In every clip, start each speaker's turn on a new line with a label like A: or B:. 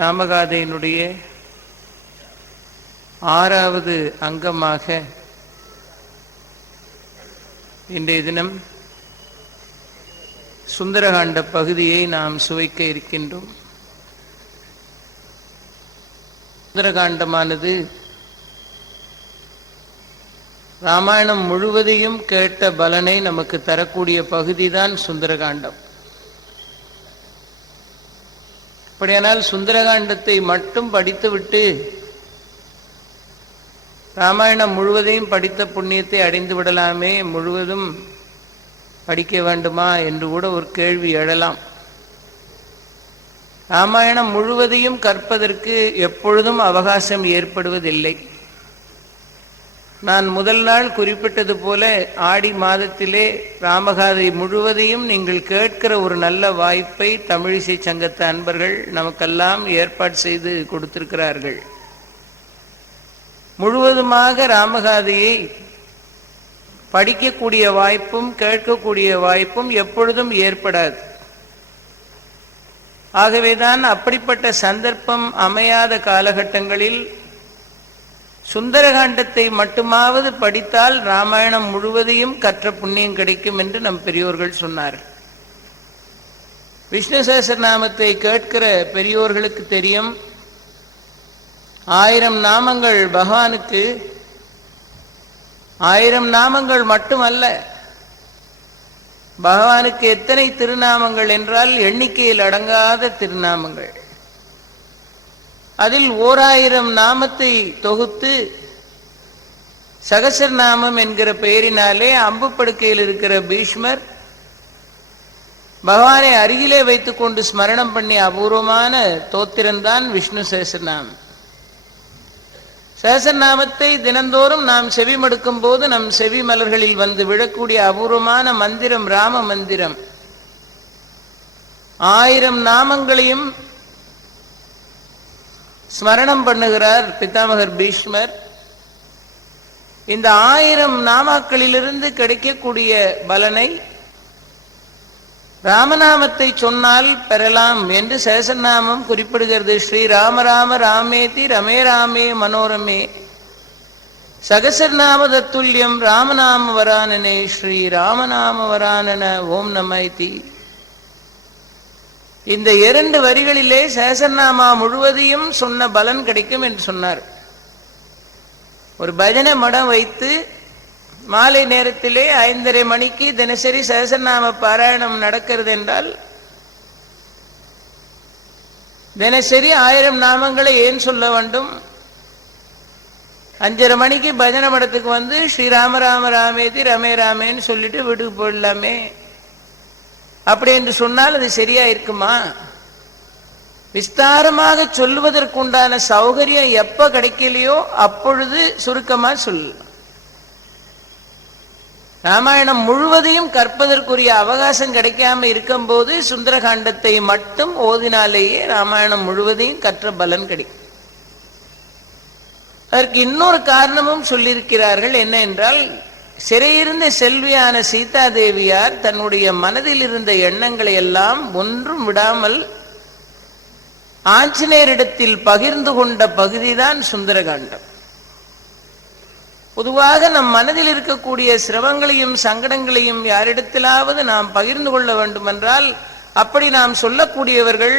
A: ராமகாதையினுடைய ஆறாவது அங்கமாக இன்றைய தினம் சுந்தரகாண்ட பகுதியை நாம் சுவைக்க இருக்கின்றோம். சுந்தரகாண்டமானது ராமாயணம் முழுவதையும் கேட்ட பலனை நமக்கு தரக்கூடிய பகுதிதான் சுந்தரகாண்டம். அப்படியானால் சுந்தரகாண்டத்தை மட்டும் படித்துவிட்டு ராமாயணம் முழுவதையும் படித்த புண்ணியத்தை அடைந்து விடலாமே முழுவதும் படிக்க வேண்டுமா என்று கூட ஒரு கேள்வி எழலாம். ராமாயணம் முழுவதையும் கற்பதற்கு எப்பொழுதும் அவகாசம் ஏற்படுவதில்லை. நான் முதல் நாள் குறிப்பிட்டது போல ஆடி மாதத்திலே ராமகாதை முழுவதையும் நீங்கள் கேட்கிற ஒரு நல்ல வாய்ப்பை தமிழிசை சங்கத்து அன்பர்கள் நமக்கெல்லாம் ஏற்பாடு செய்து கொடுத்திருக்கிறார்கள். முழுவதுமாக ராமகாதையை படிக்கக்கூடிய வாய்ப்பும் கேட்கக்கூடிய வாய்ப்பும் எப்பொழுதும் ஏற்படாது. ஆகவேதான் அப்படிப்பட்ட சந்தர்ப்பம் அமையாத காலகட்டங்களில் சுந்தரகாண்டத்தை மட்டுமாவது படித்தால் ராமாயணம் முழுவதையும் கற்ற புண்ணியம் கிடைக்கும் என்று நம் பெரியோர்கள் சொன்னார் விஷ்ணு சகசரநாமத்தை கேட்கிற பெரியோர்களுக்கு தெரியும். ஆயிரம் நாமங்கள் பகவானுக்கு ஆயிரம் நாமங்கள் மட்டுமல்ல பகவானுக்கு எத்தனை திருநாமங்கள் என்றால் எண்ணிக்கையில் அடங்காத திருநாமங்கள். அதில் ஓர் ஆயிரம் நாமத்தை தொகுத்து சகசர் நாமம் என்கிற பெயரினாலே அம்பு படுக்கையில் இருக்கிற பீஷ்மர் பகவானை அருகிலே வைத்துக்கொண்டு ஸ்மரணம் பண்ணி அபூர்வமான தோத்திரம்தான் விஷ்ணு சகசரநாமம். சகசரநாமத்தை தினந்தோறும் நாம் செவிமடுக்கும் போது நம் செவி மலர்களில் வந்து விழக்கூடிய அபூர்வமான மந்திரம் ராம மந்திரம். ஆயிரம் நாமங்களையும் ஸ்மரணம் பண்ணுகிறார் பித்தாமகர் பீஷ்மர். இந்த ஆயிரம் நாமாக்களிலிருந்து கிடைக்கக்கூடிய பலனை ராமநாமத்தை சொன்னால் பெறலாம் என்று சேசநாமம் குறிப்பிடுகிறது. ஸ்ரீ ராம ராம ராமேதி ரமே ராமே மனோரமே. சகசரநாம தத்துல்யம் ராமநாம வரானனே. ஸ்ரீ ராமநாம வரானன. ஓம் நமைதி இந்த இரண்டு வரிகளிலே சேசநாமா முழுவதையும் சொன்ன பலன் கிடைக்கும் என்று சொன்னார். ஒரு பஜனை மடம் வைத்து மாலை நேரத்திலே ஐந்தரை மணிக்கு தினசரி சகசநாம பாராயணம் நடக்கிறது என்றால் தினசரி ஆயிரம் நாமங்களை ஏன் சொல்ல வேண்டும்? அஞ்சரை மணிக்கு பஜனை மடத்துக்கு வந்து ஸ்ரீராம ராம ராமேதி ரமே ராமேன்னு சொல்லிட்டு வீட்டுக்கு போயிடலாமே. அப்படி என்று சொன்னால் அது சரியா இருக்குமா விஸ்தாரமாக சொல்லுவதற்குண்டான சௌகரியம் எப்ப கிடைக்கலையோ அப்பொழுது சுருக்கமா சொல். ராமாயணம் முழுவதையும் கற்பதற்குரிய அவகாசம் கிடைக்காம இருக்கும்போது சுந்தரகாண்டத்தை மட்டும் ஓதினாலேயே ராமாயணம் முழுவதையும் கற்ற பலன் கிடைக்கும். அதற்கு இன்னொரு காரணமும் சொல்லியிருக்கிறார்கள். என்ன என்றால் சிறையிருந்த செல்வியான சீதா தேவியார் தன்னுடைய மனதில் இருந்த எண்ணங்களை எல்லாம் ஒன்றும் விடாமல் ஆஞ்சநேயரிடத்தில் பகிர்ந்து கொண்ட பகுதிதான் சுந்தரகாண்டம். பொதுவாக நம் மனதில் இருக்கக்கூடிய சிரமங்களையும் சங்கடங்களையும் யாரிடத்திலாவது நாம் பகிர்ந்து கொள்ள வேண்டுமென்றால் அப்படி நாம் சொல்லக்கூடியவர்கள்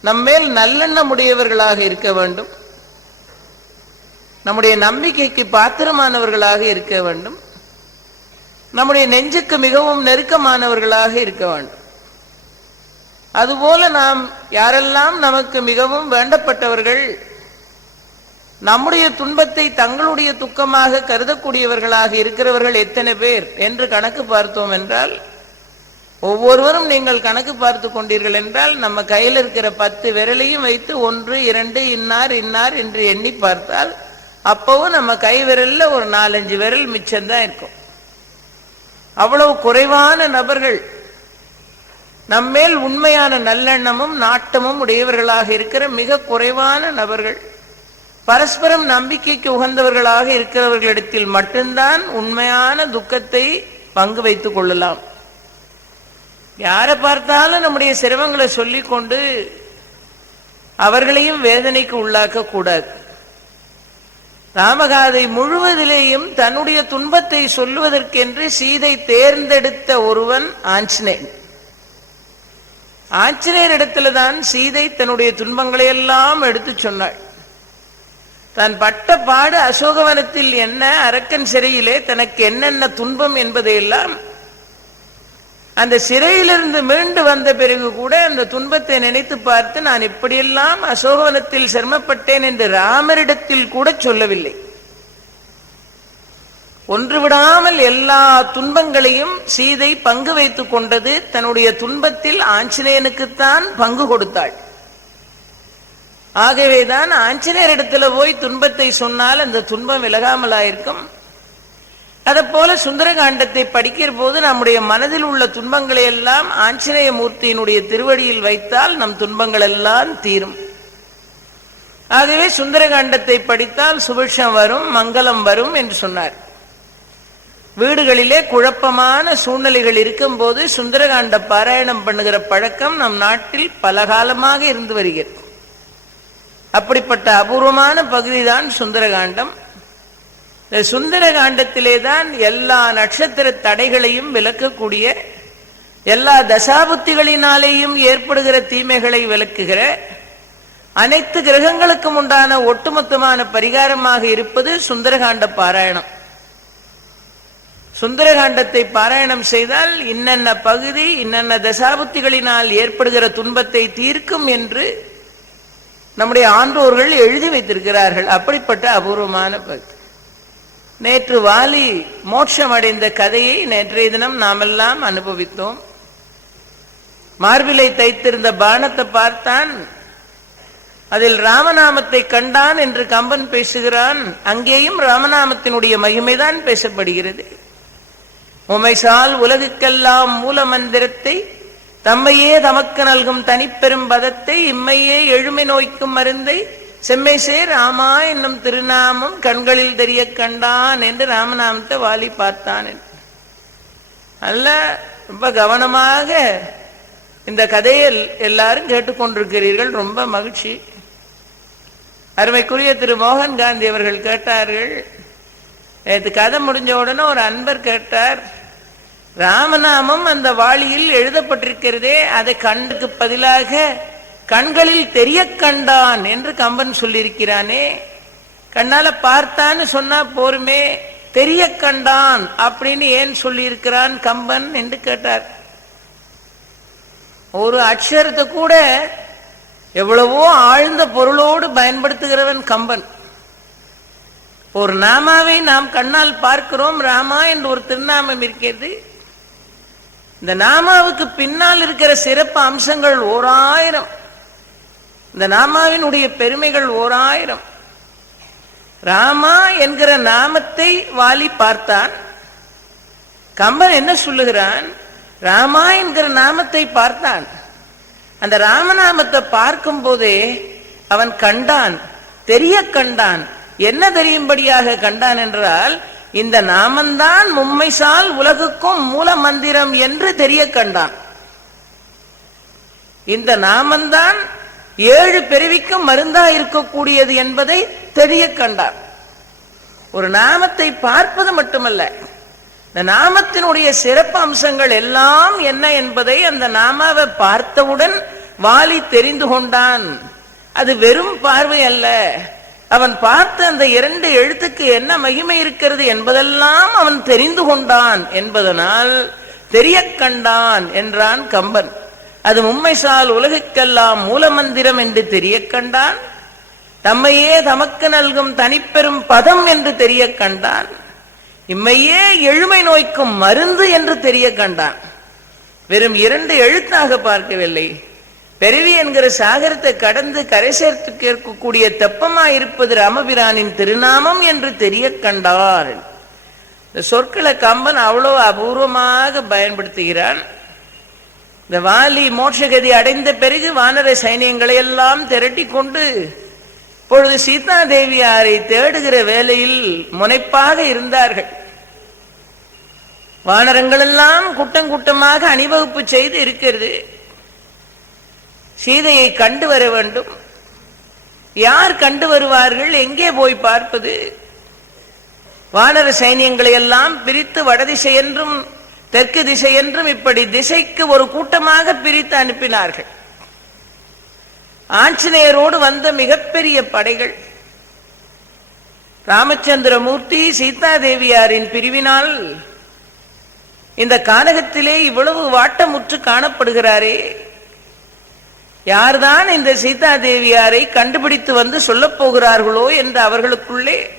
A: நம்மேல் நல்லெண்ணம் உடையவர்களாக இருக்க வேண்டும். நம்முடைய நம்பிக்கைக்கு பாத்திரமானவர்களாக இருக்க வேண்டும். நம்முடைய நெஞ்சுக்கு மிகவும் நெருக்கமானவர்களாக இருக்க வேண்டும். அதுபோல நாம் யாரெல்லாம் நமக்கு மிகவும் வேண்டப்பட்டவர்கள் நம்முடைய துன்பத்தை தங்களுடைய துக்கமாக கருதக்கூடியவர்களாக இருக்கிறவர்கள் எத்தனை பேர் என்று கணக்கு பார்த்தோம் என்றால் ஒவ்வொருவரும் நீங்கள் கணக்கு பார்த்து கொண்டீர்கள் என்றால் நம்ம கையில் இருக்கிற பத்து விரலையும் வைத்து ஒன்று இரண்டு இன்னார் இன்னார் என்று எண்ணி பார்த்தால் அப்பவும் நம்ம கை விரலில் ஒரு நாலஞ்சு விரல் மிச்சம்தான் இருக்கும். அவ்வளவு குறைவான நபர்கள் நம்மேல் உண்மையான நல்லெண்ணமும் நாட்டமும் உடையவர்களாக இருக்கிற மிக குறைவான நபர்கள் பரஸ்பரம் நம்பிக்கைக்கு உகந்தவர்களாக இருக்கிறவர்களிடத்தில் மட்டும்தான் உண்மையான துக்கத்தை பங்கு வைத்துக் கொள்ளலாம். யாரை பார்த்தாலும் நம்முடைய சிரமங்களை சொல்லிக்கொண்டு அவர்களையும் வேதனைக்கு உள்ளாக்க கூடாது. ராமகாதை முழுவதிலேயும் தன்னுடைய துன்பத்தை சொல்லுவதற்கென்று சீதை தேர்ந்தெடுத்த ஒருவன் ஆஞ்சநேயன். ஆஞ்சநேயர் இடத்துல தான் சீதை தன்னுடைய துன்பங்களை எல்லாம் எடுத்து சொன்னாள். தான் பட்ட பாடு அசோகவனத்தில் என்ன அரக்கன் சிறையிலே தனக்கு என்னென்ன துன்பம் என்பதையெல்லாம் அந்த சிறையிலிருந்து மீண்டு வந்த பிறகு கூட அந்த துன்பத்தை நினைத்து பார்த்து நான் இப்படியெல்லாம் அசோகவனத்தில் சிரமப்பட்டேன் என்று ராமரிடத்தில் கூட சொல்லவில்லை. ஒன்று விடாமல் எல்லா துன்பங்களையும் சீதை பங்கு வைத்துக் கொண்டது தன்னுடைய துன்பத்தில் ஆஞ்சநேயனுக்குத்தான் பங்கு கொடுத்தாள். ஆகவேதான் ஆஞ்சநேயரிடத்துல போய் துன்பத்தை சொன்னால் அந்த துன்பம் விலகாமலாயிருக்கும். அதை போல சுந்தரகாண்டத்தை படிக்கிற போது நம்முடைய மனதில் உள்ள துன்பங்களை எல்லாம் ஆஞ்சநேய மூர்த்தியினுடைய திருவடியில் வைத்தால் நம் துன்பங்கள் எல்லாம் தீரும். ஆகவே சுந்தரகாண்டத்தை படித்தால் சுபிட்சம் வரும் மங்களம் வரும் என்று சொன்னார். வீடுகளிலே குழப்பமான சூழ்நிலைகள் இருக்கும் போது சுந்தரகாண்ட பாராயணம் பண்ணுகிற பழக்கம் நம் நாட்டில் பல காலமாக இருந்து வருகிறது. அப்படிப்பட்ட அபூர்வமான பகுதிதான் சுந்தரகாண்டம். சுந்தர காண்டத்திலே தான் எல்லா நட்சத்திர தடைகளையும் விளக்கக்கூடிய எல்லா தசாபுத்திகளினாலேயும் ஏற்படுகிற தீமைகளை விளக்குகிற அனைத்து கிரகங்களுக்கும் உண்டான ஒட்டுமொத்தமான பரிகாரமாக இருப்பது சுந்தரகாண்ட பாராயணம். சுந்தரகாண்டத்தை பாராயணம் செய்தால் இன்னென்ன பகுதி இன்னென்ன தசாபுத்திகளினால் ஏற்படுகிற துன்பத்தை தீர்க்கும் என்று நம்முடைய ஆன்றோர்கள் எழுதி வைத்திருக்கிறார்கள். அப்படிப்பட்ட அபூர்வமான பகுதி. நேற்று வாலி மோட்சம் அடைந்த கதையை நேற்றைய தினம் நாமெல்லாம் அனுபவித்தோம். மார்பிலை தைத்திருந்த பானத்தை பார்த்தான். அதில் ராமநாமத்தை கண்டான் என்று கம்பன் பேசுகிறான். அங்கேயும் ராமநாமத்தினுடைய மகிமைதான் பேசப்படுகிறது. உமைசால் உலகுக்கெல்லாம் மூல மந்திரத்தை தம்மையே தமக்கு நல்கும் தனிப்பெரும் பதத்தை இம்மையே எழுமை நோய்க்கும் மருந்தை செம்மைசே ராமா என்னும் திருநாமம் கண்களில் தெரிய கண்டான் என்று ராமநாமத்தை வாலி பார்த்தான் என்று. நல்ல ரொம்ப கவனமாக இந்த கதையை எல்லாரும் கேட்டுக்கொண்டிருக்கிறீர்கள். ரொம்ப மகிழ்ச்சி. அருமைக்குரிய திரு மோகன் காந்தி அவர்கள் கேட்டார்கள். நேற்று கதை முடிஞ்ச உடனே ஒரு அன்பர் கேட்டார் ராமநாமம் அந்த வாளியில் எழுதப்பட்டிருக்கிறதே அதை கண்ணுக்கு பதிலாக கண்களில் தெரிய கண்டான் என்று கம்பன் சொல்லியிருக்கிறானே. கண்ணால பார்த்தான்னு சொன்னா போருமே தெரிய கண்டான் அப்படின்னு ஏன் சொல்லியிருக்கிறான் கம்பன் என்று கேட்டார். ஒரு அக்ஷரத்தை கூட எவ்வளவோ ஆழ்ந்த பொருளோடு பயன்படுத்துகிறவன் கம்பன். ஒரு நாமாவை நாம் கண்ணால் பார்க்கிறோம் ராமா என்று ஒரு திருநாமம் இருக்கிறது. இந்த நாமாவுக்கு பின்னால் இருக்கிற சிறப்பு அம்சங்கள் ஓராயிரம். ஆயிரம் இந்த நாமாவினுடைய பெருமைகள் ஓர் ஆயிரம் ராமா என்கிற நாமத்தை வாலி பார்த்தான். கம்பன் என்ன சொல்லுகிறான்? ராமா என்கிற நாமத்தை பார்த்தான். அந்த ராமநாமத்தை பார்க்கும் போதே அவன் கண்டான் தெரிய கண்டான். என்ன தெரியும்படியாக கண்டான் என்றால் இந்த நாமந்தான் மும்மைசால் உலகுக்கும் மூல மந்திரம் என்று தெரிய கண்டான். இந்த நாமந்தான் ஏழு பிறவிக்கும் மருந்தா இருக்கக்கூடியது என்பதை தெரிய கண்டார். ஒரு நாமத்தை பார்ப்பது மட்டுமல்ல இந்த நாமத்தினுடைய சிறப்பு அம்சங்கள் எல்லாம் என்ன என்பதை அந்த நாமாவை பார்த்தவுடன் வாலி தெரிந்து கொண்டான். அது வெறும் பார்வை அல்ல அவன் பார்த்த அந்த இரண்டு எழுத்துக்கு என்ன மகிமை இருக்கிறது என்பதெல்லாம் அவன் தெரிந்து கொண்டான் என்பதனால் தெரிய கண்டான் என்றான் கம்பன். அது மும்மைசால் உலகுக்கெல்லாம் மூலமந்திரம் என்று தெரிய கண்டான். தம்மையே தமக்கு நல்கும் தனிப்பெரும் பதம் என்று தெரிய கண்டான். இம்மையே எழுமை நோய்க்கும் மருந்து என்று தெரிய கண்டான். வெறும் இரண்டு எழுத்தாக பார்க்கவில்லை. பெருவி என்கிற சாகரத்தை கடந்து கரை சேர்த்து கேட்கக்கூடிய தெப்பமாய் இருப்பது ராமபிரானின் திருநாமம் என்று தெரிய கண்டார் இந்த சொற்களை கம்பன் அவ்வளோ அபூர்வமாக பயன்படுத்துகிறான். இந்த வாலி மோட்சகதி அடைந்த பிறகு வானர சைனியங்களை எல்லாம் திரட்டி கொண்டு இப்பொழுது சீதா தேவியாரை தேடுகிற வேலையில் முனைப்பாக இருந்தார்கள். வானரங்கள் எல்லாம் கூட்டம் கூட்டமாக அணிவகுப்பு செய்து இருக்கிறது. சீதையை கண்டு வர வேண்டும். யார் கண்டு வருவார்கள்? எங்கே போய் பார்ப்பது? வானர சைனியங்களை எல்லாம் பிரித்து வடதிசை என்றும் தெற்கு திசை என்றும் இப்படி திசைக்கு ஒரு கூட்டமாக பிரித்து அனுப்பினார்கள். ஆஞ்சநேயரோடு வந்த மிகப்பெரிய படைகள். ராமச்சந்திரமூர்த்தி சீதாதேவியாரின் பிரிவினால் இந்த காலகத்திலே இவ்வளவு வாட்டமுற்று காணப்படுகிறாரே. யார்தான் இந்த சீதாதேவியாரை கண்டுபிடித்து வந்து சொல்லப் போகிறார்களோ என்று அவர்களுக்குள்ளே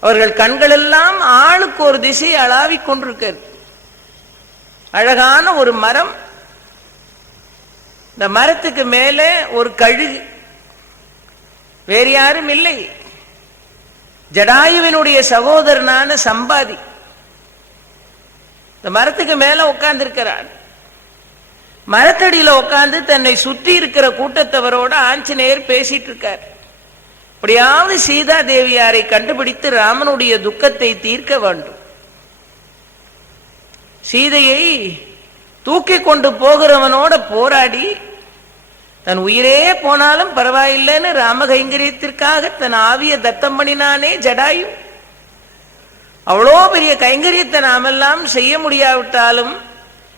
A: அவர்கள் கண்களெல்லாம் ஆளுக்கு ஒரு திசை அளாவிக் கொண்டிருக்கிறது. அழகான ஒரு மரம். இந்த மரத்துக்கு மேலே ஒரு கழுகு வேறு யாரும் இல்லை. ஜடாயுவினுடைய சகோதரனான சம்பாதி. இந்த மரத்துக்கு மேல உட்கார்ந்திருக்கிறார். மரத்தடியில உட்கார்ந்து தன்னை சுற்றி இருக்கிற கூட்டத்தவரோட ஆஞ்சநேயர் பேசிட்டு இருக்கார் அப்படியாவது சீதா தேவியாரை கண்டுபிடித்து ராமனுடைய துக்கத்தை தீர்க்க வேண்டும். சீதையை தூக்கி கொண்டு போகிறவனோட போராடி தன் உயிரே போனாலும் பரவாயில்லைன்னு ராமகைங்கரியத்திற்காக தன் ஆவிய தத்தம் பண்ணினானே ஜடாயு. அவ்வளோ பெரிய கைங்கரியத்தை நாமெல்லாம் செய்ய முடியாவிட்டாலும்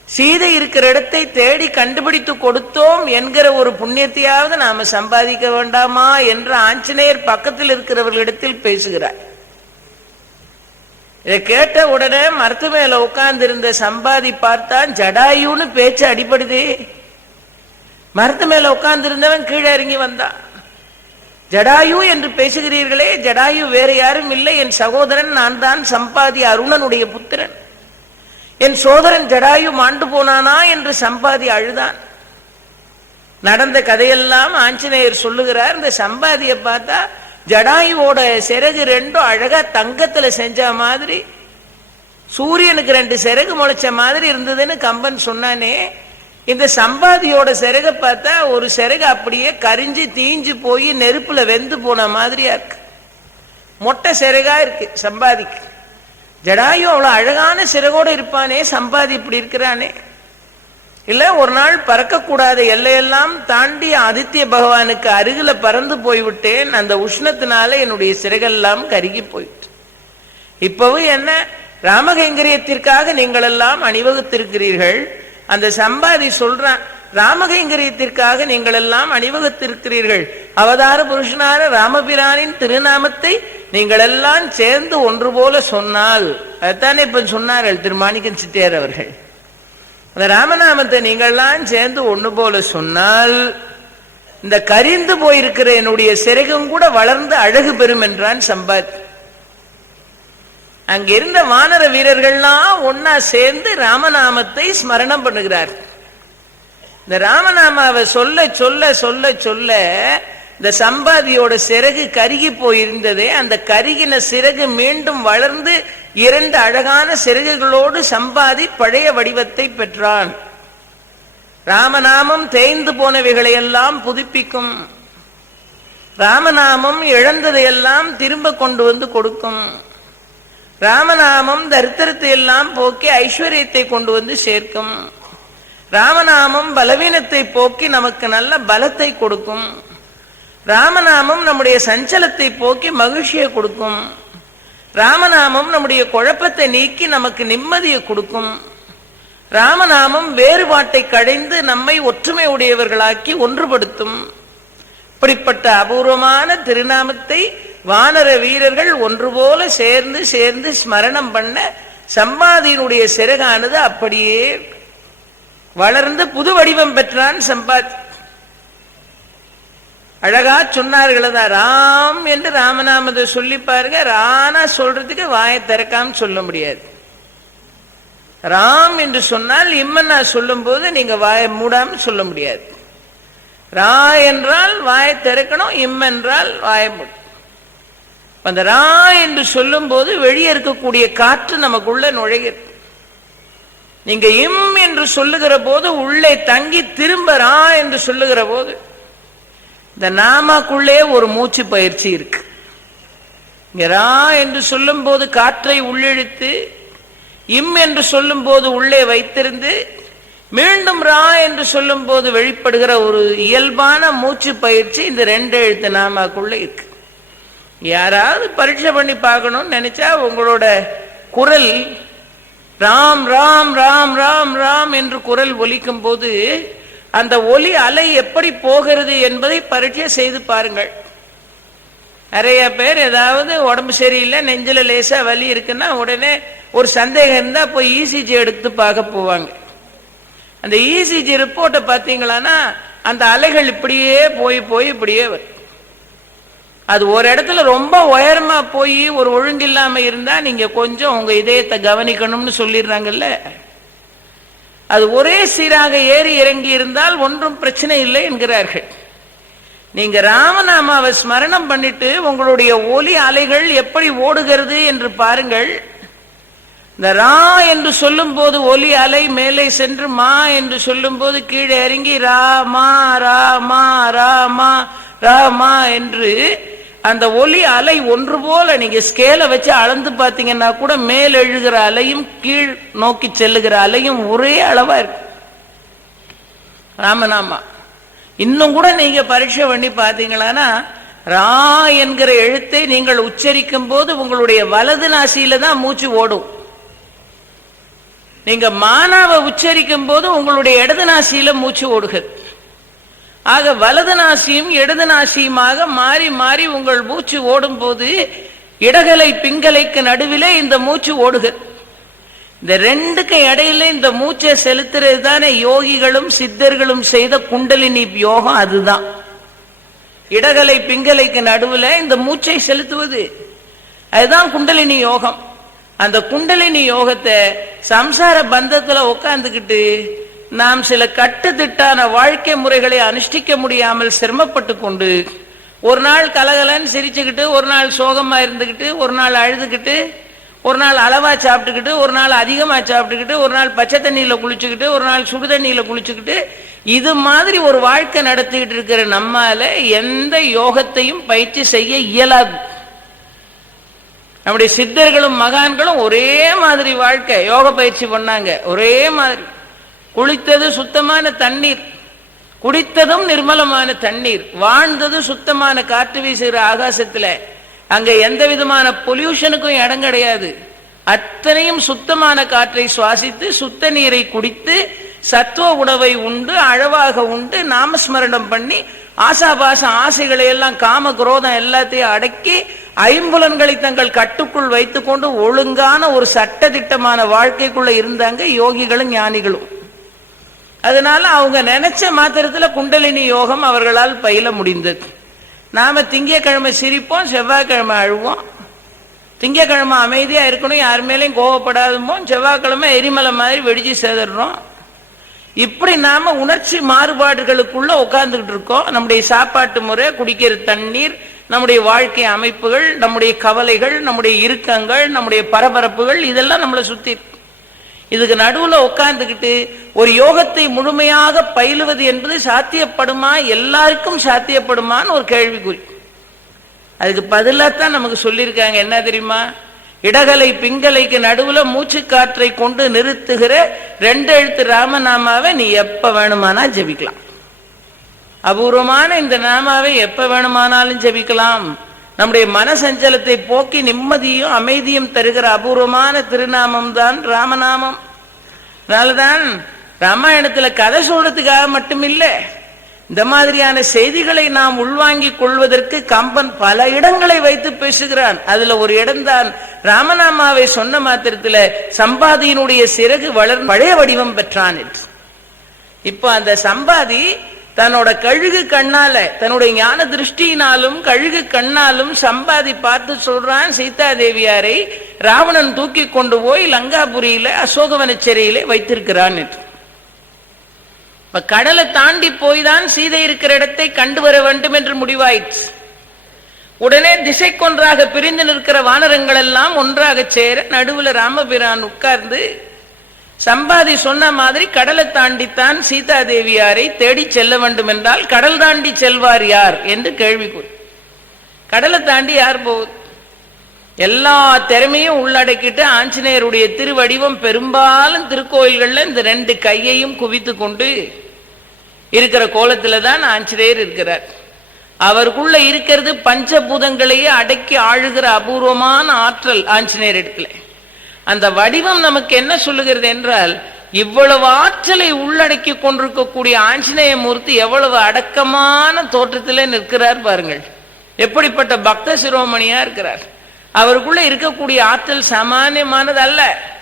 A: சீதை இருக்கிற இடத்தை தேடி கண்டுபிடித்து கொடுத்தோம் என்கிற ஒரு புண்ணியத்தையாவது நாம சம்பாதிக்க வேண்டாமா என்று ஆஞ்சநேயர் பக்கத்தில் இருக்கிறவர்களிடத்தில் பேசுகிறார். இதை கேட்ட உடனே மரத்து மேல உட்கார்ந்து இருந்த சம்பாதி பார்த்தான் ஜடாயுன்னு பேச்சு அடிபடுதே. மரத்து மேல உட்கார்ந்து இருந்தவன் கீழே இறங்கி வந்தான். ஜடாயு என்று பேசுகிறீர்களே ஜடாயு வேற யாரும் இல்லை. என் சகோதரன் நான் தான் சம்பாதி அருணனுடைய புத்திரன். என் சோதரன் ஜடாயு மாண்டு போனானா? என்று சம்பாதி அழுதான். நடந்த கதையெல்லாம் ஆஞ்சநேயர் சொல்லுகிறார். இந்த சம்பாதியை பார்த்தா ஜடாயுவோட சிறகு ரெண்டும் அழகா தங்கத்துல செஞ்ச மாதிரி சூரியனுக்கு ரெண்டு சிறகு முளைச்ச மாதிரி இருந்ததுன்னு கம்பன் சொன்னானே இந்த சம்பாதியோட சிறக பார்த்தா ஒரு சிறகு அப்படியே கரிஞ்சு தீஞ்சு போய் நெருப்புல வெந்து போன மாதிரியா இருக்கு. மொட்டை சிறகா இருக்கு சம்பாதிக்கு. ஜடாயு அவ்வளவு அழகான சிறகோட இருப்பானே சம்பாதி இப்படி இருக்கிறானே. இல்ல ஒரு நாள் பறக்கக்கூடாத எல்லையெல்லாம் தாண்டி ஆதித்ய பகவானுக்கு அருகில பறந்து போய்விட்டேன். அந்த உஷ்ணத்தினால என்னுடைய சிறகெல்லாம் கருகி போயிட்டு இப்பவும் என்ன ராமகைங்கரியத்திற்காக நீங்கள் எல்லாம் அணிவகுத்திருக்கிறீர்கள்? அந்த சம்பாதி சொல்றான் ராமகைங்கரியத்திற்காக நீங்கள் எல்லாம் அணிவகுத்திருக்கிறீர்கள்? அவதார புருஷனான ராமபிரானின் திருநாமத்தை நீங்கள் எல்லாம் சேர்ந்து ஒன்று போல சொன்னால் அதுதானே இப்ப சொன்னார்கள் திருமாணிக்கன் சிட்டியார் அவர்கள். அந்த ராமநாமத்தை நீங்கள்லாம் சேர்ந்து ஒண்ணு போல சொன்னால் இந்த கரிந்து போயிருக்கிற என்னுடைய சிறகும் கூட வளர்ந்து அழகு பெறும் என்றான் சம்பாத். அங்கிருந்த வானர வீரர்கள்லாம் ஒன்னா சேர்ந்து ராமநாமத்தை ஸ்மரணம் பண்ணுகிறார். இந்த ராமநாமாவை சொல்ல சொல்ல சொல்ல சொல்ல இந்த சம்பாதியோட சிறகு கருகி போயிருந்ததே அந்த கருகின சிறகு மீண்டும் வளர்ந்து இரண்டு அழகான சிறகுகளோடு சம்பாதி பழைய வடிவத்தை பெற்றான். ராமநாமம் தேய்ந்து போனவைகளை எல்லாம் புதுப்பிக்கும். ராமநாமம் இழந்ததையெல்லாம் திரும்ப கொண்டு வந்து கொடுக்கும். ராமநாமம் தரித்திரத்தை எல்லாம் போக்கி ஐஸ்வர்யத்தை கொண்டு வந்து சேர்க்கும். ராமநாமம் பலவீனத்தை போக்கி நமக்கு நல்ல பலத்தை கொடுக்கும். ராமநாமம் நம்முடைய சஞ்சலத்தை போக்கி மகிழ்ச்சியை கொடுக்கும். ராமநாமம் நம்முடைய குழப்பத்தை நீக்கி நமக்கு நிம்மதியை கொடுக்கும். ராமநாமம் வேறுபாட்டை கடைந்து நம்மை ஒற்றுமை உடையவர்களாக்கி ஒன்றுபடுத்தும். இப்படிப்பட்ட அபூர்வமான திருநாமத்தை வானர வீரர்கள் ஒன்று போல சேர்ந்து சேர்ந்து ஸ்மரணம் பண்ண சம்பாதியினுடைய சிறகானது அப்படியே வளர்ந்து புது வடிவம் பெற்றான் சம்பாதி அழகா சொன்னார்கள் தான் ராம் என்று ராமநாமத்தை சொல்லி பாருங்க ரானா சொல்றதுக்கு வாயை திறக்காம சொல்ல முடியாது. ராம் என்று சொன்னால் இம்மன்னா சொல்லும் போது நீங்க வாயை மூடாம சொல்ல முடியாது. ரா என்றால் வாயை திறக்கணும் இம் என்றால் வாயை மூடும் அந்த ரா என்று சொல்லும் போது வெளியே இருக்கக்கூடிய காற்று நமக்குள்ள நுழைகிறது. நீங்க இம் என்று சொல்லுகிற போது உள்ளே தங்கி திரும்ப ரா என்று சொல்லுகிற போது இந்த நாமாக்குள்ளே ஒரு மூச்சு பயிற்சி இருக்கு. ரா என்று சொல்லும் போது காற்றை உள்ளிழுத்து இம் என்று சொல்லும் போது உள்ளே வைத்திருந்து மீண்டும் ரா என்று சொல்லும் போது வெளிப்படுகிற ஒரு இயல்பான மூச்சு பயிற்சி இந்த ரெண்டு எழுத்து நாமாக்குள்ள இருக்கு. யாராவது பரீட்சை பண்ணி பார்க்கணும்னு நினைச்சா உங்களோட குரல் ராம் ராம் ராம் ராம் ராம் என்று குரல் ஒலிக்கும் போது அந்த ஒலி அலை எப்படி போகிறது என்பதை பரீட்சை செய்து பாருங்கள். நிறைய பேர் ஏதாவது உடம்பு சரியில்லை நெஞ்சில் லேசா வலி இருக்குன்னா உடனே ஒரு சந்தேகம் இருந்தால் போய் இசிஜி எடுத்து பார்க்க போவாங்க. அந்த இசிஜி ரிப்போர்ட்டை பார்த்தீங்களான்னா அந்த அலைகள் இப்படியே போய் போய் இப்படியே வரும். அது ஒரு இடத்துல ரொம்ப உயரமா போய் ஒரு ஒழுங்கில்லாம இருந்தா நீங்க கொஞ்சம் உங்க இதயத்தை கவனிக்கணும்னு சொல்லிடுறாங்கல்ல. அது ஒரே சீராக ஏறி இறங்கி இருந்தால் ஒன்றும் பிரச்சனை இல்லை என்கிறார்கள். நீங்க ராமநாமாவை ஸ்மரணம் பண்ணிட்டு உங்களுடைய ஒலி அலைகள் எப்படி ஓடுகிறது என்று பாருங்கள். இந்த ரா என்று சொல்லும் போது ஒலி அலை மேலே சென்று மா என்று சொல்லும் போது கீழே இறங்கி ராமா ராமா ரா மா ரா மா என்று அந்த ஒலி அலை ஒன்று போல நீங்க ஸ்கேலை வச்சு அளந்து பார்த்தீங்கன்னா கூட மேல் எழுகிற அலையும் கீழ் நோக்கி செல்லுகிற அலையும் ஒரே அளவா இருக்கும் ராமநாமா இன்னும் கூட நீங்க பரீட்சை பண்ணி பார்த்தீங்களான்னா ரா என்கிற எழுத்தை நீங்கள் உச்சரிக்கும் போது உங்களுடைய வலது நாசியில தான் மூச்சு ஓடும். நீங்க மானாவை உச்சரிக்கும் போது உங்களுடைய இடது நாசியில மூச்சு ஓடுகிறது. ஆக வலது நாசியும் இடது நாசியுமாக மாறி மாறி உங்கள் மூச்சு ஓடும் போது இடகலை பிங்கலைக்கு நடுவிலே இந்த மூச்சு ஓடுக. இந்த ரெண்டுக்கு இடையில இந்த மூச்சை செலுத்துறது தானே யோகிகளும் சித்தர்களும் செய்த குண்டலினி யோகம் அதுதான். இடகலை பிங்கலைக்கு நடுவில் இந்த மூச்சை செலுத்துவது அதுதான் குண்டலினி யோகம். அந்த குண்டலினி யோகத்தை சம்சார பந்தத்துல உட்காந்துக்கிட்டு நாம் சில கட்டுத்திட்டான வாழ்க்கை முறைகளை அனுஷ்டிக்க முடியாமல் சிரமப்பட்டு கொண்டு ஒரு நாள் கலகலன்னு சிரிச்சுக்கிட்டு ஒரு நாள் சோகமா இருந்துக்கிட்டு ஒரு நாள் அழுதுகிட்டு ஒரு நாள் அளவா சாப்பிட்டுக்கிட்டு ஒரு நாள் அதிகமா சாப்பிட்டுக்கிட்டு ஒரு நாள் பச்சை தண்ணியில குளிச்சுக்கிட்டு ஒரு நாள் சுடு தண்ணியில குளிச்சுக்கிட்டு இது மாதிரி ஒரு வாழ்க்கை நடத்திக்கிட்டு இருக்கிற நம்மால எந்த யோகத்தையும் பயிற்சி செய்ய இயலாது. நம்முடைய சித்தர்களும் மகான்களும் ஒரே மாதிரி வாழ்க்கை யோக பயிற்சி பண்ணாங்க ஒரே மாதிரி. குளித்தது சுத்தமான தண்ணீர். குடித்ததும் நிர்மலமான தண்ணீர். வாழ்ந்தது சுத்தமான காற்று வீசுகிற ஆகாசத்துல. அங்க எந்த விதமான பொல்யூஷனுக்கும் இடம் கிடையாது. அத்தனையும் சுத்தமான காற்றை சுவாசித்து சுத்த நீரை குடித்து சத்துவ உணவை உண்டு அழவாக உண்டு நாமஸ்மரணம் பண்ணி ஆசாபாச ஆசைகளை எல்லாம் காம குரோதம் எல்லாத்தையும் அடக்கி ஐம்புலன்களை தங்கள் கட்டுக்குள் வைத்துக்கொண்டு ஒழுங்கான ஒரு சட்டதிட்டமான வாழ்க்கைக்குள்ள இருந்தாங்க யோகிகளும் ஞானிகளும். அதனால அவங்க நினைச்ச மாத்திரத்துல குண்டலினி யோகம் அவர்களால் பயில முடிந்தது. நாம திங்கக்கிழமை சிரிப்போம் செவ்வாய்க்கிழமை அழுவோம். திங்கக்கிழமை அமைதியா இருக்கணும் யார் மேலேயும் கோவப்படாதுமோ செவ்வாய்க்கிழமை எரிமலை மாதிரி வெடிச்சு சேதறோம் இப்படி நாம உணர்ச்சி மாறுபாடுகளுக்குள்ள உட்கார்ந்துகிட்டு இருக்கோம். நம்முடைய சாப்பாட்டு முறை குடிக்கிற தண்ணீர் நம்முடைய வாழ்க்கை அமைப்புகள் நம்முடைய கவலைகள் நம்முடைய இறுக்கங்கள் நம்முடைய பரபரப்புகள் இதெல்லாம் நம்மளை சுத்தி இதுக்கு நடுவில் உட்கார்ந்துக்கிட்டு ஒரு யோகத்தை முழுமையாக பயிலுவது என்பது சாத்தியப்படுமா? எல்லாருக்கும் சாத்தியப்படுமான்னு ஒரு கேள்விக்குறி. அதுக்கு பதிலாத்தான் நமக்கு சொல்லியிருக்காங்க. என்ன தெரியுமா? இடகலை பிங்கலைக்கு நடுவில் மூச்சு காற்றை கொண்டு நிறுத்துகிற ரெண்டு எழுத்து ராமநாமாவை நீ எப்போ வேணுமானா ஜெபிக்கலாம். அபூர்வமான இந்த நாமாவை எப்போ வேணுமானாலும் ஜெபிக்கலாம். நம்முடைய மனசஞ்சலத்தை போக்கி நிம்மதியும் அமைதியும் தருகிற அபூர்வமான திருநாமம் தான் ராமநாமம். அதனாலதான் ராமாயணத்துல கதை சொல்றதுக்காக மட்டுமில்லை இந்த மாதிரியான செய்திகளை நாம் உள்வாங்கிக் கொள்வதற்கு கம்பன் பல இடங்களை வைத்து பேசுகிறான். அதுல ஒரு இடம்தான் ராமநாமாவை சொன்ன மாத்திரத்துல சம்பாதியினுடைய சிறகு வளர் பழைய வடிவம் பெற்றான் என்று. இப்ப அந்த சம்பாதி தன்னோட கழுகு கண்ணால தன்னுடைய ஞான திருஷ்டியினாலும் கழுகு கண்ணாலும் சம்பாதி பார்த்து சொல்றான் சீதா தேவியாரை ராவணன் தூக்கி கொண்டு போய் லங்காபுரியில அசோகவன சிறையிலே வைத்திருக்கிறான் இப்ப கடலை தாண்டி போய் தான் சீதை இருக்கிற இடத்தை கண்டு வர வேண்டும் என்று முடிவாயிற்று. உடனே திசைக்கொன்றாக பிரிந்து நிற்கிற வானரங்கள் எல்லாம் ஒன்றாக சேர நடுவுல ராமபிரான் உட்கார்ந்து சம்பாதி சொன்ன மாதிரி கடலை தாண்டித்தான் சீதா தேவியாரை தேடி செல்ல வேண்டும் என்றால் கடல் தாண்டி செல்வார் யார் என்று கேள்வி கடலை தாண்டி யார் போகுது? எல்லா திறமையும் உள்ளடக்கிட்டு ஆஞ்சநேயருடைய திருவடிவம் பெரும்பாலும் திருக்கோயில்கள்ல இந்த ரெண்டு கையையும் குவித்து கொண்டு இருக்கிற கோலத்துல தான் ஆஞ்சநேயர் இருக்கிறார். அவருக்குள்ள இருக்கிறது பஞ்சபூதங்களையே அடக்கி ஆழுகிற அபூர்வமான ஆற்றல் ஆஞ்சநேயர் இடத்துல. அந்த வடிவம் நமக்கு என்ன சொல்லுகிறது என்றால் இவ்வளவு ஆற்றலை உள்ளடக்கி கொண்டிருக்கக்கூடிய ஆஞ்சநேய மூர்த்தி எவ்வளவு அடக்கமான தோற்றத்திலே நிற்கிறார் பாருங்கள். எப்படிப்பட்ட பக்த சிரோமணியா இருக்கிறார். அவருக்குள்ள இருக்கக்கூடிய ஆற்றல் சாமானியமானது அல்ல.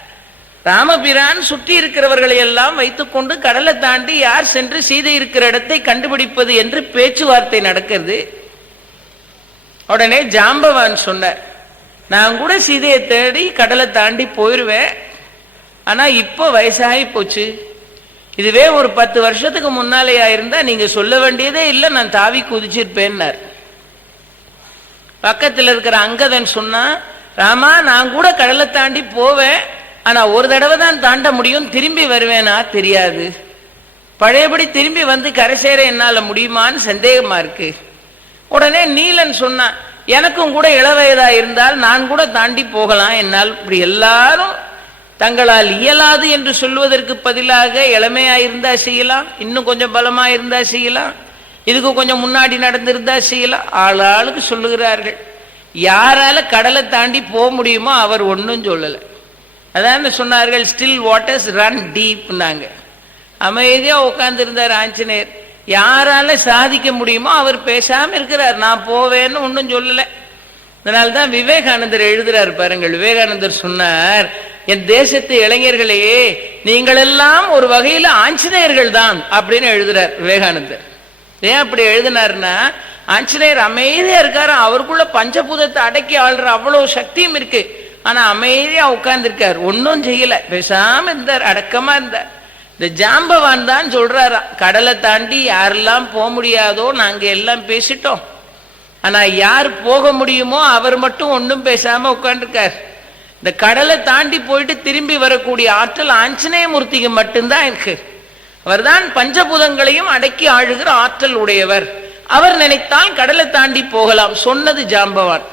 A: ராமபிரான் சுற்றி இருக்கிறவர்களை எல்லாம் வைத்துக்கொண்டு கடலை தாண்டி யார் சென்று சீதை இருக்கிற இடத்தை கண்டுபிடிப்பது என்று பேச்சுவார்த்தை நடக்கிறது. உடனே ஜாம்பவான் சொன்னார் நான் கூட சீதையை தேடி கடலை தாண்டி போயிருவேன். ஆனா இப்போ வயசாகி போச்சு. இதுவே ஒரு பத்து வருஷத்துக்கு முன்னாலேயா இருந்தா நீங்க சொல்ல வேண்டியதே இல்லை நான் தாவி குதிச்சிருப்பேன்னார். பக்கத்தில் இருக்கிற அங்கதன் சொன்னா ராமா நான் கூட கடலை தாண்டி போவேன். ஆனா ஒரு தடவை தான் தாண்ட முடியும் திரும்பி வருவேனா? தெரியாது. பழையபடி திரும்பி வந்து கரை சேர என்னால முடியுமான்னு சந்தேகமா இருக்கு. உடனே நீலன் சொன்னான் எனக்கும் கூட இளவயதா இருந்தால் நான் கூட தாண்டி போகலாம். என்னால் இப்படி எல்லாரும் தங்களால் இயலாது என்று சொல்வதற்கு பதிலாக இளமையா இருந்தா செய்யலாம். இன்னும் கொஞ்சம் பலமா இருந்தா செய்யலாம். இதுக்கு கொஞ்சம் முன்னாடி நடந்திருந்தா செய்யலாம். ஆள் ஆளுக்கு சொல்லுகிறார்கள். யாரால கடலை தாண்டி போக முடியுமோ அவர் ஒன்றும் சொல்லலை. அதான் சொன்னார்கள் ஸ்டில் வாட்டர்ஸ் ரன் டீப்னாங்க அமைதியா உட்கார்ந்திருந்தார் ஆஞ்சநேயர். யாரால சாதிக்க முடியுமோ அவர் பேசாம இருக்கிறார். நான் போவேன்னு ஒன்றும் சொல்லலை. அதனால்தான் விவேகானந்தர் எழுதுறார் பாருங்கள். விவேகானந்தர் சொன்னார் என் தேசத்து இளைஞர்களே நீங்கள் எல்லாம் ஒரு வகையில ஆஞ்சநேயர்கள் தான் அப்படின்னு எழுதுறார் விவேகானந்தர். ஏன் அப்படி எழுதினார்னா ஆஞ்சநேயர் அமைதியா இருக்காரு. அவருக்குள்ள பஞ்சபூதத்தை அடக்கி ஆள்ற அவ்வளவு சக்தியும் இருக்கு. ஆனா அமைதியா உட்கார்ந்துருக்கார். ஒன்னும் செய்யல. பேசாம இருந்தார். அடக்கமா இருந்தார். இந்த ஜாம்பவான் தான் சொல்றாரா கடலை தாண்டி யாரெல்லாம் போக முடியாதோ நாங்க எல்லாம் பேசிட்டோம். ஆனா யார் போக முடியுமோ அவர் மட்டும் ஒன்றும் பேசாம உட்காந்துருக்கார் இந்த கடலை தாண்டி போயிட்டு திரும்பி வரக்கூடிய ஆற்றல் ஆஞ்சநேய மூர்த்திக்கு மட்டும்தான் இருக்கு. அவர்தான் பஞ்சபூதங்களையும் அடக்கி ஆழுகிற ஆற்றல் உடையவர். அவர் நினைத்தால் கடலை தாண்டி போகலாம் சொன்னது ஜாம்பவான்.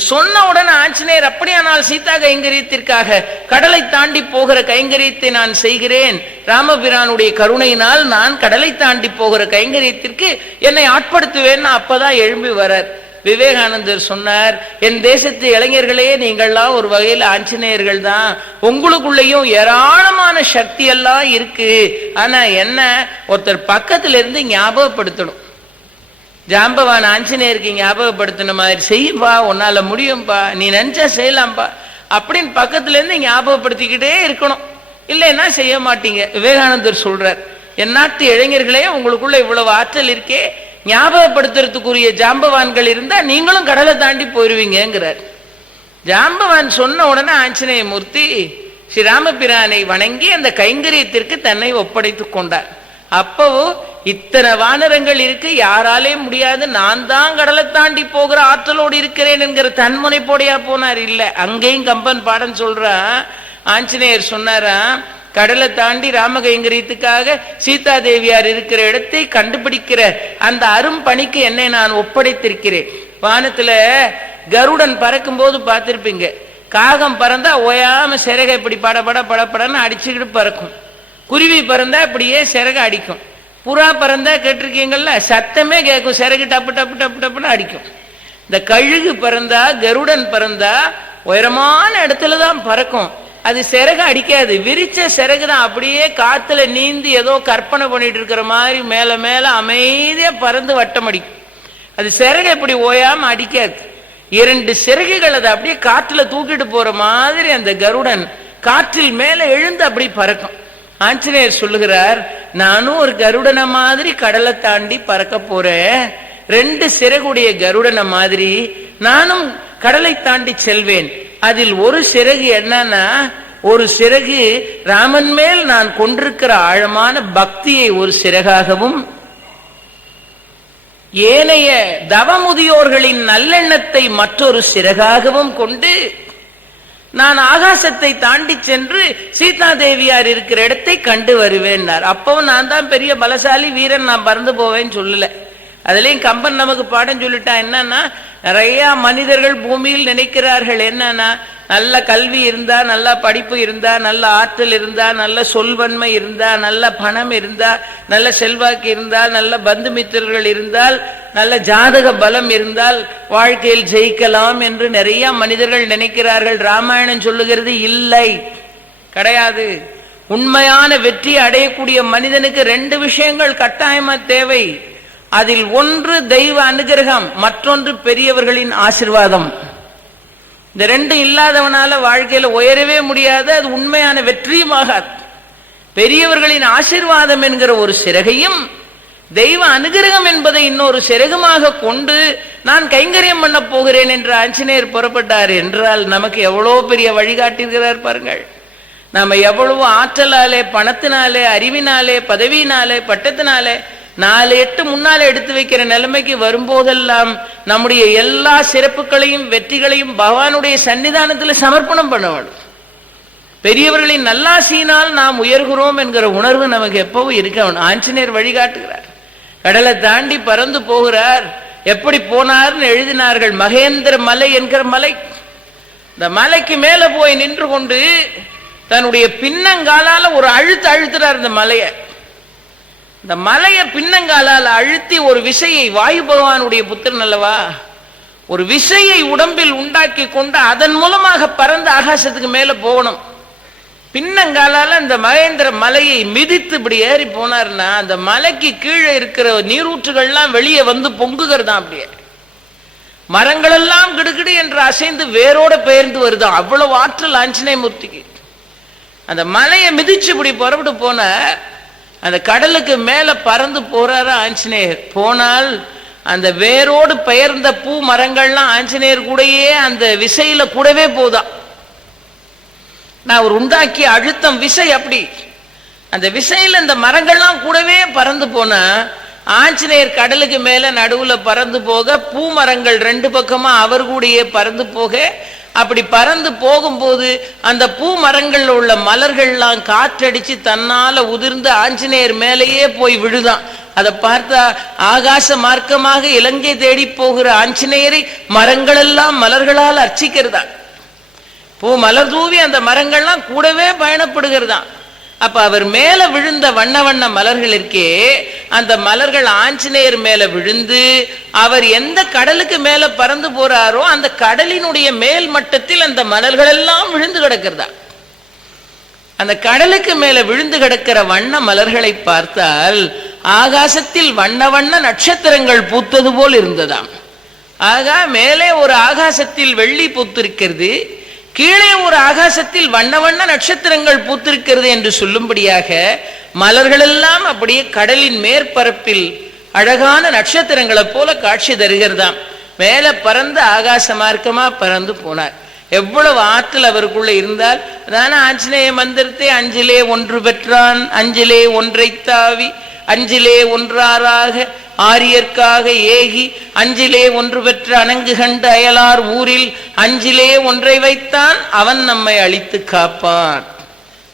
A: சொன்ன உடனே ஆஞ்சநேயர் அப்படியானால் சீதா கைங்கரியத்திற்காக கடலை தாண்டி போகிற கைங்கரியத்தை நான் செய்கிறேன். ராமபிரானுடைய கருணையினால் நான் கடலை தாண்டி போகிற கைங்கரியத்திற்கு என்னை ஆட்படுத்துவேன். அப்பதான் எழும்பி வரார். விவேகானந்தர் சொன்னார் என் தேசத்து இளைஞர்களே நீங்கள்லாம் ஒரு வகையில் ஆஞ்சநேயர்கள் தான் உங்களுக்குள்ளேயும் ஏராளமான சக்தி எல்லாம் இருக்கு. ஆனா என்ன ஒருத்தர் பக்கத்துல இருந்து ஞாபகப்படுத்தணும். ஜாம்பவான் ஆஞ்சநேயருக்கு ஞாபகப்படுத்தின மாதிரி செய்யும்பா உன்னால முடியும்பா நீ நினைச்சா செய்யலாம்பா. அப்படின்னு பக்கத்துல இருந்து ஞாபகப்படுத்திக்கிட்டே இருக்கணும். இல்லைன்னா செய்ய மாட்டீங்க. விவேகானந்தர் சொல்றார் என் நாட்டு இளைஞர்களே உங்களுக்குள்ள இவ்வளவு ஆற்றல் இருக்கே. ஞாபகப்படுத்துறதுக்குரிய ஜாம்பவான்கள் இருந்தா நீங்களும் கடலை தாண்டி போயிருவீங்கிறார் ஜாம்பவான் சொன்ன உடனே ஆஞ்சநேய மூர்த்தி ஸ்ரீராமபிரானை வணங்கி அந்த கைங்கரியத்திற்கு தன்னை ஒப்படைத்துக் கொண்டார். அப்போ இத்தனை வானரங்கள் இருக்கு யாராலே முடியாது. நான் தான் கடலை தாண்டி போகிற ஆற்றலோடு இருக்கிறேன் என்கிற தன்முனைப்போடையா போனார். இல்ல அங்கேயும் கம்பன் பாடம் சொல்றான் ஆஞ்சநேயர் சொன்னாரா கடலை தாண்டி ராமகைங்கரியத்துக்காக சீதா தேவியார் இருக்கிற இடத்தை கண்டுபிடிக்கிற அந்த அரும் பணிக்கு என்னை நான் ஒப்படைத்திருக்கிறேன். வானத்துல கருடன் பறக்கும் போது பார்த்திருப்பீங்க. காகம் பறந்தா ஓயாம சிறகை இப்படி படபட படப்படன்னு அடிச்சுக்கிட்டு பறக்கும். குருவி பறந்தா இப்படியே சிறகு அடிக்கும். புறா பறந்தா கேட்டிருக்கீங்கல்ல சத்தமே கேட்கும் சிறகு டப்பு டப்பு டப்பு டப்புன்னு அடிக்கும். இந்த கழுகு பறந்தா கருடன் பறந்தா உயரமான இடத்துல தான் பறக்கும். அது சிறகு அடிக்காது. விரிச்ச சிறகு தான் அப்படியே காத்துல நீந்தி ஏதோ கற்பனை பண்ணிட்டு இருக்கிற மாதிரி மேல மேல அமைதியா பறந்து வட்டம் அடிக்கும். அது சிறகு இப்படி ஓயாம அடிக்காது. இரண்டு சிறகுகள் அதை அப்படியே காற்றுல தூக்கிட்டு போற மாதிரி அந்த கருடன் காற்றில் மேல எழுந்து அப்படி பறக்கும். ஆஞ்சநேயர் சொல்லுகிறார் நானும் ஒரு கருடனை மாதிரி கடலை தாண்டி பறக்க போறேன். ரெண்டு சிறகுடைய கருடனை மாதிரி நானும் கடலை தாண்டி செல்வேன். அதில் ஒரு சிறகு என்னன்னா ஒரு சிறகு ராமன் மேல் நான் கொண்டிருக்கிற ஆழமான பக்தியை ஒரு சிறகாகவும் ஏனைய தவமுதியோர்களின் நல்லெண்ணத்தை மற்றொரு சிறகாகவும் கொண்டு நான் ஆகாசத்தை தாண்டி சென்று சீதா தேவியார் இருக்கிற இடத்தை கண்டு வருவேன்னார். அப்பவும் நான் தான் பெரிய பலசாலி வீரன் நான் பறந்து போவேன்னு சொல்லல. அதுலயும் கம்பன் நமக்கு பாடம் சொல்லிட்டா என்னன்னா நிறைய மனிதர்கள் பூமியில் நினைக்கிறார்கள். என்னன்னா நல்ல கல்வி இருந்தா நல்ல படிப்பு இருந்தா நல்ல ஆற்றல் இருந்தா நல்ல சொல்வன்மை இருந்தா நல்ல பணம் இருந்தா நல்ல செல்வாக்கு இருந்தால் நல்ல பந்து மித்திரர்கள் இருந்தால் நல்ல ஜாதக பலம் இருந்தால் வாழ்க்கையில் ஜெயிக்கலாம் என்று நிறைய மனிதர்கள் நினைக்கிறார்கள். ராமாயணம் சொல்லுகிறது இல்லை. கிடையாது. உண்மையான வெற்றி அடையக்கூடிய மனிதனுக்கு ரெண்டு விஷயங்கள் கட்டாயமா தேவை. அதில் ஒன்று தெய்வ அனுகிரகம் மற்றொன்று பெரியவர்களின் ஆசிர்வாதம். இந்த ரெண்டும் இல்லாதவனால வாழ்க்கையில உயரவே முடியாது அது உண்மையான வெற்றியுமாகாது பெரியவர்களின் ஆசிர்வாதம் என்கிற ஒரு சிறகையும் தெய்வ அனுகிரகம் என்பதை இன்னொரு சிறகுமாக கொண்டு நான் கைங்கரியம் பண்ண போகிறேன் என்று ஆஞ்சநேயர் புறப்பட்டார் என்றால் நமக்கு எவ்வளோ பெரிய வழிகாட்டுகிறார் பாருங்கள். நாம எவ்வளவு ஆற்றலாலே பணத்தினாலே அறிவினாலே பதவியினாலே பட்டத்தினாலே நாலு எட்டு முன்னால எடுத்து வைக்கிற நிலைமைக்கு வரும்போதெல்லாம் நம்முடைய எல்லா சிறப்புகளையும் வெற்றிகளையும் பகவானுடைய சன்னிதானத்தில் சமர்ப்பணம் பண்ண வேண்டும் பெரியவர்களின் நல்லாசியினால் நாம் உயர்கிறோம் என்கிற உணர்வு நமக்கு எப்பவும் இருக்க ஆஞ்சநேயர் வழிகாட்டுகிறார். கடலை தாண்டி பறந்து போகிறார். எப்படி போனார்னு எழுதினார்கள். மகேந்திர மலை என்கிற மலை. இந்த மலைக்கு மேல போய் நின்று கொண்டு தன்னுடைய பின்னங்காலால ஒரு அழுத்து அழுத்துறார் இந்த மலையை. இந்த மலையை பின்னங்காலால் அழுத்தி ஒரு விசையை வாயு பகவானுடைய புத்திரன் அல்லவா? ஒரு விசையை உடம்பில் உண்டாக்கி கொண்டு அதன் மூலமாக பறந்து ஆகாசத்துக்கு மேல போகணும். பின்னங்காலால இந்த மகேந்திர மலையை மிதித்து இப்படி ஏறி போனார்னா அந்த மலைக்கு கீழே இருக்கிற நீரூற்றுகள்லாம் வெளியே வந்து பொங்குகிறதா அப்படியே? மரங்களெல்லாம் கிடுகிடு என்று அசைந்து வேரோட பெயர்ந்து வருதான் அவ்வளவு ஆற்றல் ஆஞ்சநேய மூர்த்திக்கு அந்த மலையை மிதிச்சு இப்படி புறப்பட்டு போன அந்த கடலுக்கு மேல பறந்து போறாரா ஆஞ்சநேயர். போனால் அந்த வேரோடு பெயர்ந்த பூ மரங்கள்லாம் ஆஞ்சநேயர் கூடயே அந்த விசையில கூடவே போதா. நான் அவர் உண்டாக்கிய அழுத்தம் விசை அப்படி. அந்த விசையில இந்த மரங்கள்லாம் கூடவே பறந்து போனா ஆஞ்சநேயர் கடலுக்கு மேல நடுவுல பறந்து போக பூ மரங்கள் ரெண்டு பக்கமா அவர் கூடயே பறந்து போக அப்படி பறந்து போகும்போது அந்த பூ மரங்கள்ல உள்ள மலர்கள்லாம் காற்றடிச்சு தன்னால உதிர்ந்து ஆஞ்சநேயர் மேலேயே போய் விழுதான். அதை பார்த்தா ஆகாச மார்க்கமாக இலங்கை தேடி போகிற ஆஞ்சநேயரை மரங்களெல்லாம் மலர்களால் அர்ச்சிக்கிறதா. பூ மலர் தூவி அந்த மரங்கள்லாம் கூடவே பயணப்படுகிறதான் அப்ப அவர் மேல விழுந்த வண்ண வண்ண மலர்கள் இருக்கே அந்த மலர்கள் ஆஞ்சநேயர் மேல விழுந்து அவர் எந்த கடலுக்கு மேல பறந்து போறாரோ அந்த கடலினுடைய மேல் மட்டத்தில் அந்த மலர்கள் எல்லாம் விழுந்து கிடக்கிறதா? அந்த கடலுக்கு மேல விழுந்து கிடக்கிற வண்ண மலர்களை பார்த்தால் ஆகாசத்தில் வண்ண வண்ண நட்சத்திரங்கள் பூத்தது போல் இருந்ததாம். ஆகா மேலே ஒரு ஆகாசத்தில் வெள்ளி பூத்திருக்கிறது. கீழே ஒரு ஆகாசத்தில் வண்ண வண்ண நட்சத்திரங்கள் பூத்திருக்கிறது என்று சொல்லும்படியாக மலர்களெல்லாம் அப்படியே கடலின் மேற்பரப்பில் அழகான நட்சத்திரங்களைப் போல காட்சி தருகிறதாம். மேல பறந்து ஆகாச மார்க்கமா பறந்து போனார். எவ்வளவு ஆற்றல் அவருக்குள்ள இருந்தால் அதான ஆஞ்சநேய மந்திரத்தை அஞ்சிலே ஒன்று பெற்றான் அஞ்சிலே ஒன்றை தாவி அஞ்சிலே ஒன்றாராக ஆரியர்க்காக ஏகி அஞ்சிலே ஒன்று பெற்ற அணங்கு கண்டு அயலார் ஊரில் அஞ்சிலே ஒன்றை வைத்தான் அவன் நம்மை அழித்து காப்பான்.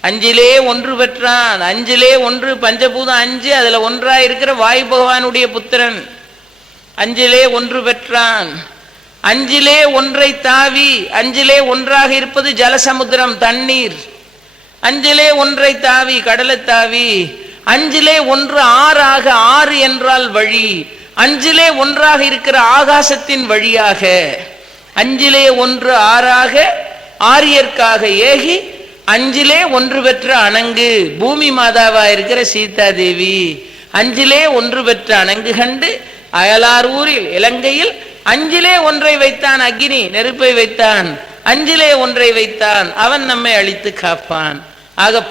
A: அஞ்சிலே ஒன்று பெற்றான் அஞ்சிலே ஒன்று பஞ்சபூதம் அஞ்சு அதுல ஒன்றா இருக்கிற வாயு பகவானுடைய புத்திரன். அஞ்சிலே ஒன்று பெற்றான். அஞ்சிலே ஒன்றை தாவி அஞ்சிலே ஒன்றாக இருப்பது ஜலசமுத்திரம் தண்ணீர். அஞ்சிலே ஒன்றை தாவி கடலை தாவி. அஞ்சிலே ஒன்று ஆறாக ஆறு என்றால் வழி. அஞ்சிலே ஒன்றாக இருக்கிற ஆகாசத்தின் வழியாக. அஞ்சிலே ஒன்று ஆறாக ஆரியர்க்காக ஏகி அஞ்சிலே ஒன்று பெற்ற அணங்கு. பூமி மாதாவா இருக்கிற சீதா தேவி. அஞ்சிலே ஒன்று பெற்ற அணங்கு கண்டு அயலார் ஊரில் இலங்கையில் அஞ்சிலே ஒன்றை வைத்தான் அக்னி நெருப்பை வைத்தான். அஞ்சிலே ஒன்றை வைத்தான். அவன் நம்மை அழித்து காப்பான். ஆக